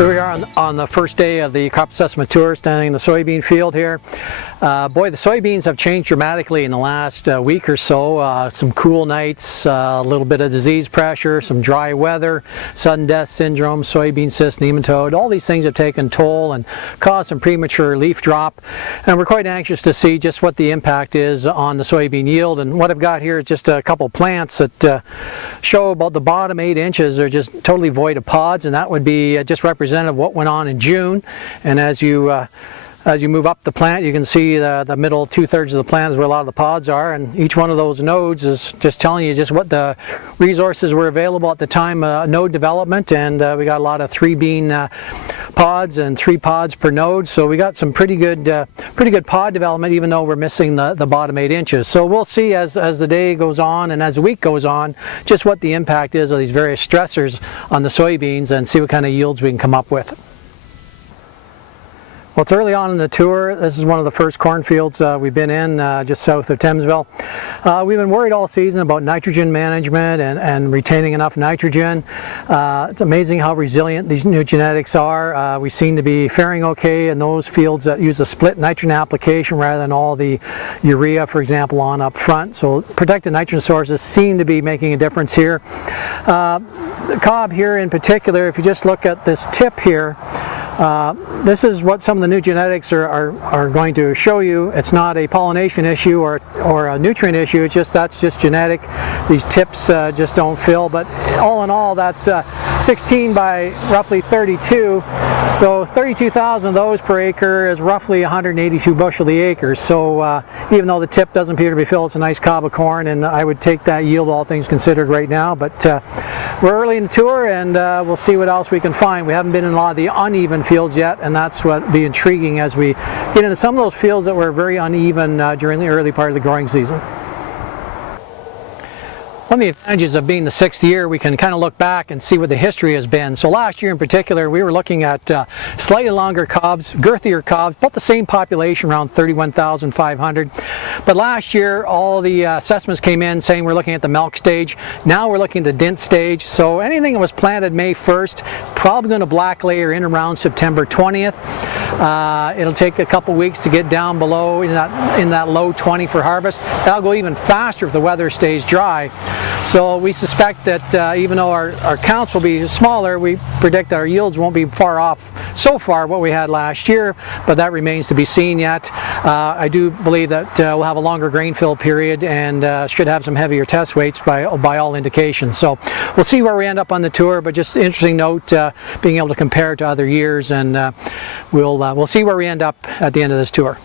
So we are on the first day of the crop assessment tour, standing in the soybean field here. Boy, the soybeans have changed dramatically in the last week or so. Some cool nights, a little bit of disease pressure, some dry weather, sudden death syndrome, soybean cyst, nematode. All these things have taken toll and caused some premature leaf drop. And we're quite anxious to see just what the impact is on the soybean yield. And what I've got here is just a couple plants that show about the bottom 8 inches are just totally void of pods, and that would be just representative of what went on in June. And as you move up the plant, you can see the middle 2/3 of the plant is where a lot of the pods are, and each one of those nodes is just telling you just what the resources were available at the time of node development. And we got a lot of 3 bean pods and 3 pods per node, so we got some pretty good pod development, even though we're missing the bottom 8 inches. So we'll see as the day goes on and as the week goes on just what the impact is of these various stressors on the soybeans, and see what kind of yields we can come up with. Well, it's early on in the tour. This is one of the first cornfields we've been in, just south of Thamesville. We've been worried all season about nitrogen management and retaining enough nitrogen. It's amazing how resilient these new genetics are. We seem to be faring okay in those fields that use a split nitrogen application rather than all the urea, for example, on up front. So protected nitrogen sources seem to be making a difference here. The cob here in particular, if you just look at this tip here, this is what some of the new genetics are going to show you. It's not a pollination issue or a nutrient issue, that's just genetic. These tips just don't fill, but all in all that's 16 by roughly 32, so 32,000 of those per acre is roughly 182 bushel the acre. So even though the tip doesn't appear to be filled, it's a nice cob of corn, and I would take that yield all things considered right now. But we're early in the tour, and we'll see what else we can find. We haven't been in a lot of the uneven fields yet, and that's what will be intriguing as we get into some of those fields that were very uneven during the early part of the growing season. One of the advantages of being the 6th year, we can kind of look back and see what the history has been. So last year in particular, we were looking at slightly longer cobs, girthier cobs, about the same population, around 31,500. But last year, all the assessments came in saying we're looking at the milk stage. Now we're looking at the dent stage. So anything that was planted May 1st, probably going to black layer in around September 20th. It'll take a couple weeks to get down below in that low 20 for harvest. That'll go even faster if the weather stays dry. So we suspect that even though our counts will be smaller, we predict that our yields won't be far off so far what we had last year, but that remains to be seen yet. I do believe that we'll have a longer grain fill period and should have some heavier test weights by all indications. So we'll see where we end up on the tour, but just an interesting note, being able to compare to other years, and we'll see where we end up at the end of this tour.